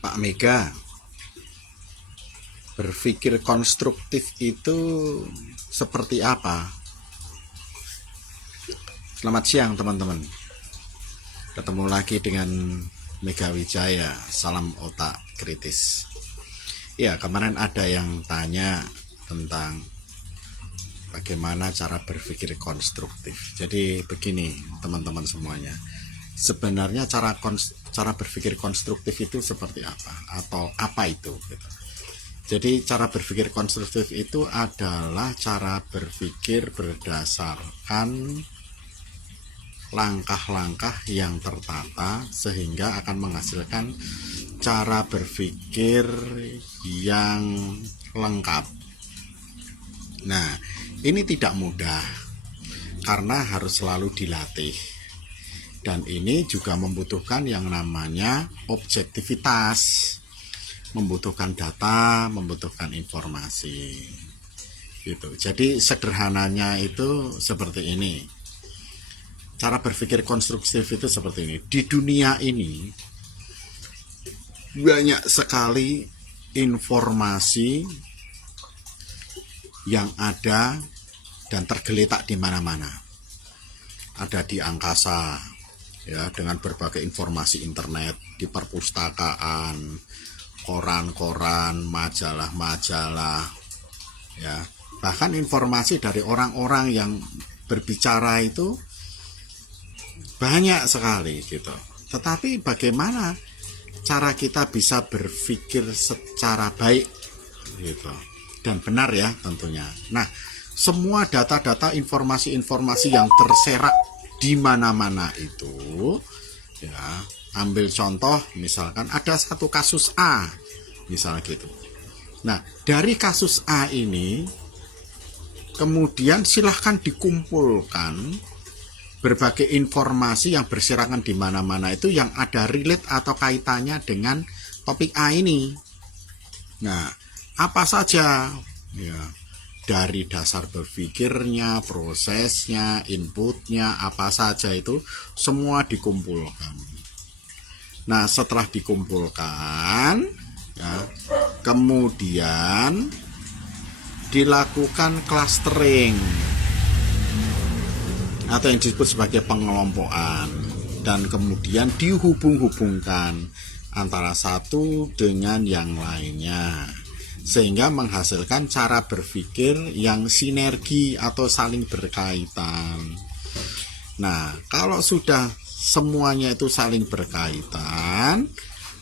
Pak Mega, berpikir konstruktif itu seperti apa? Selamat siang teman-teman. Ketemu lagi dengan Mega Wijaya, salam otak kritis. Ya, kemarin ada yang tanya tentang bagaimana cara berpikir konstruktif. Jadi begini teman-teman semuanya. Sebenarnya cara berpikir konstruktif itu seperti apa? Atau apa itu? Gitu. Jadi cara berpikir konstruktif itu adalah cara berpikir berdasarkan langkah-langkah yang tertata sehingga akan menghasilkan cara berpikir yang lengkap. Nah, ini tidak mudah karena harus selalu dilatih. Dan ini juga membutuhkan yang namanya objektivitas, membutuhkan data, membutuhkan informasi. Gitu. Jadi sederhananya itu seperti ini. Cara berpikir konstruktif itu seperti ini. Di dunia ini banyak sekali informasi yang ada dan tergeletak di mana-mana. Ada di angkasa, ya, dengan berbagai informasi internet, di perpustakaan, koran-koran, majalah-majalah, ya. Bahkan informasi dari orang-orang yang berbicara itu banyak sekali gitu. Tetapi bagaimana cara kita bisa berpikir secara baik gitu dan benar ya tentunya. Nah, semua data-data informasi-informasi yang terserak di mana-mana itu, ya, ambil contoh misalkan ada satu kasus A misalnya gitu. Nah, dari kasus A ini kemudian silahkan dikumpulkan berbagai informasi yang berserakan di mana-mana itu yang ada relate atau kaitannya dengan topik A ini. Nah, apa saja ya, dari dasar berpikirnya, prosesnya, inputnya, apa saja itu semua dikumpulkan. Nah, setelah dikumpulkan, ya, kemudian dilakukan clustering atau yang disebut sebagai pengelompokan, dan kemudian dihubung-hubungkan antara satu dengan yang lainnya sehingga menghasilkan cara berpikir yang sinergi atau saling berkaitan. Nah, kalau sudah semuanya itu saling berkaitan,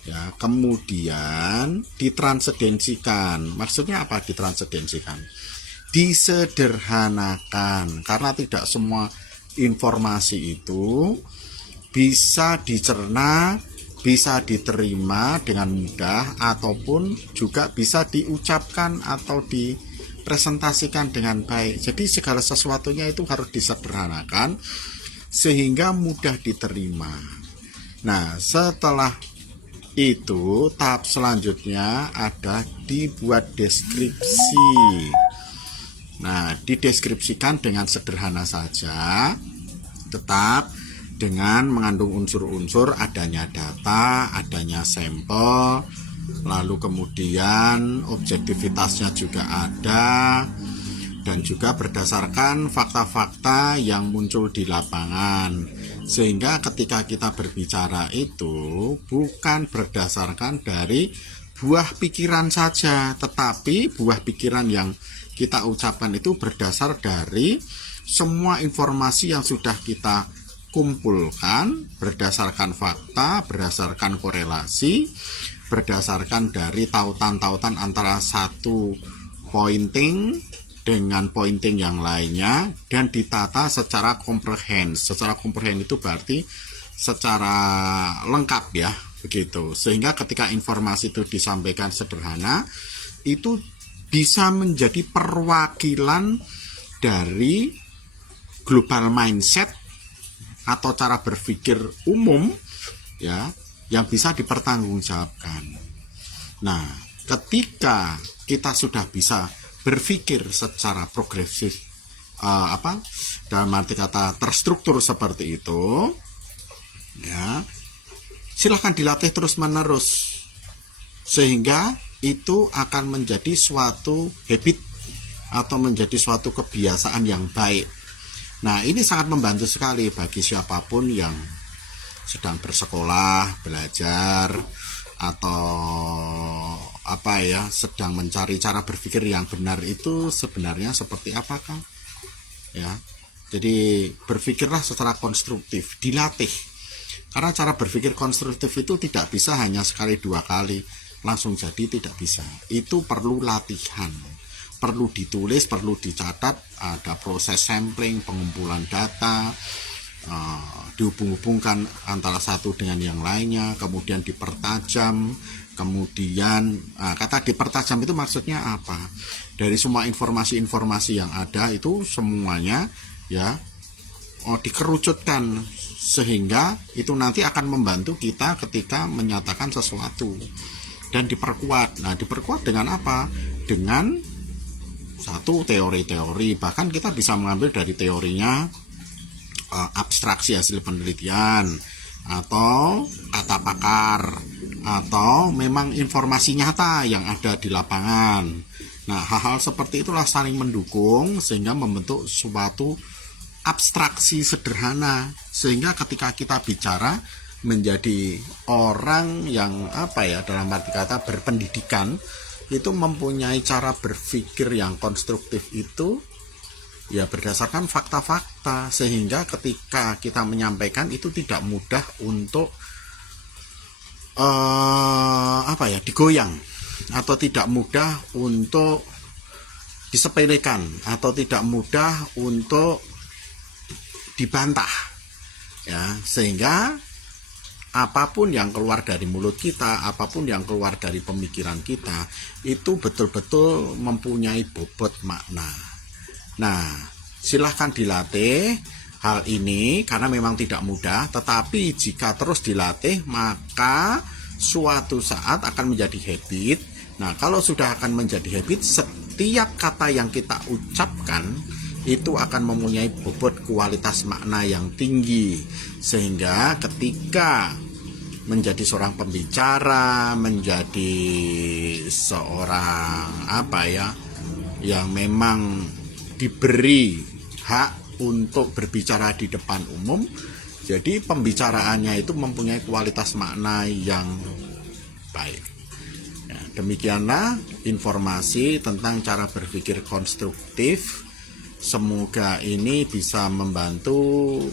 ya, kemudian ditransendensikan. Maksudnya apa ditransendensikan? Disederhanakan, karena tidak semua informasi itu bisa dicerna, bisa diterima dengan mudah, ataupun juga bisa diucapkan atau dipresentasikan dengan baik. Jadi segala sesuatunya itu harus disederhanakan sehingga mudah diterima. Nah, setelah itu tahap selanjutnya ada dibuat deskripsi. Nah, dideskripsikan dengan sederhana saja, tetap dengan mengandung unsur-unsur adanya data, adanya sampel, lalu kemudian objektivitasnya juga ada, dan juga berdasarkan fakta-fakta yang muncul di lapangan. Sehingga ketika kita berbicara itu bukan berdasarkan dari buah pikiran saja, tetapi buah pikiran yang kita ucapkan itu berdasar dari semua informasi yang sudah kita kumpulkan berdasarkan fakta, berdasarkan korelasi, berdasarkan dari tautan-tautan antara satu pointing dengan pointing yang lainnya, dan ditata secara komprehens. Secara komprehens itu berarti secara lengkap ya, begitu. Sehingga ketika informasi itu disampaikan sederhana, itu bisa menjadi perwakilan dari global mindset atau cara berpikir umum, ya, yang bisa dipertanggungjawabkan. Nah, ketika kita sudah bisa berpikir secara progresif, dalam arti kata terstruktur seperti itu, ya, silahkan dilatih terus menerus. sehingga itu akan menjadi suatu habit atau menjadi suatu kebiasaan yang baik. Nah, ini sangat membantu sekali bagi siapapun yang sedang bersekolah, belajar, atau sedang mencari cara berpikir yang benar itu sebenarnya seperti apakah? Ya. Jadi berpikirlah secara konstruktif, dilatih. Karena cara berpikir konstruktif itu tidak bisa hanya sekali dua kali langsung jadi, tidak bisa. Itu perlu latihan. Perlu ditulis, perlu dicatat, ada proses sampling, pengumpulan data, dihubung-hubungkan antara satu dengan yang lainnya, kemudian dipertajam, kemudian kata dipertajam itu maksudnya apa? Dari semua informasi-informasi yang ada itu semuanya ya dikerucutkan, sehingga itu nanti akan membantu kita ketika menyatakan sesuatu, dan diperkuat. Nah, diperkuat dengan apa? Dengan satu teori-teori, bahkan kita bisa mengambil dari teorinya abstraksi hasil penelitian, atau kata pakar, atau memang informasi nyata yang ada di lapangan. Nah, hal-hal seperti itulah saling mendukung sehingga membentuk suatu abstraksi sederhana, sehingga ketika kita bicara menjadi orang yang dalam arti kata berpendidikan, itu mempunyai cara berpikir yang konstruktif itu ya berdasarkan fakta-fakta, sehingga ketika kita menyampaikan itu tidak mudah untuk digoyang, atau tidak mudah untuk disepelekan, atau tidak mudah untuk dibantah ya, sehingga apapun yang keluar dari mulut kita, apapun yang keluar dari pemikiran kita, itu betul-betul mempunyai bobot makna. Nah, silahkan dilatih hal ini karena memang tidak mudah, tetapi jika terus dilatih maka suatu saat akan menjadi habit. Nah, kalau sudah akan menjadi habit, setiap kata yang kita ucapkan itu akan mempunyai bobot kualitas makna yang tinggi, sehingga ketika menjadi seorang pembicara, menjadi seorang yang memang diberi hak untuk berbicara di depan umum, jadi pembicaraannya itu mempunyai kualitas makna yang baik. Ya, demikianlah informasi tentang cara berpikir konstruktif. Semoga ini bisa membantu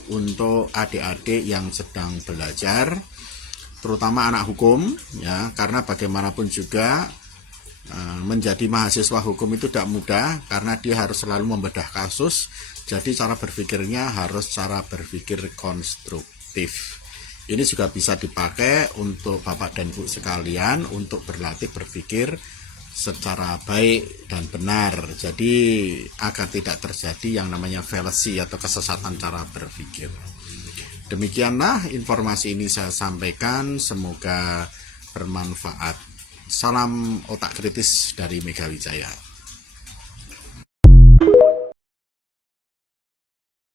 untuk adik-adik yang sedang belajar, terutama anak hukum ya, karena bagaimanapun juga menjadi mahasiswa hukum itu tidak mudah karena dia harus selalu membedah kasus. Jadi cara berpikirnya harus cara berpikir konstruktif. Ini juga bisa dipakai untuk Bapak dan Ibu sekalian untuk berlatih berpikir secara baik dan benar. Jadi agar tidak terjadi yang namanya fallacy atau kesesatan cara berpikir. Demikianlah informasi ini saya sampaikan, semoga bermanfaat. Salam otak kritis dari Mega Wijaya.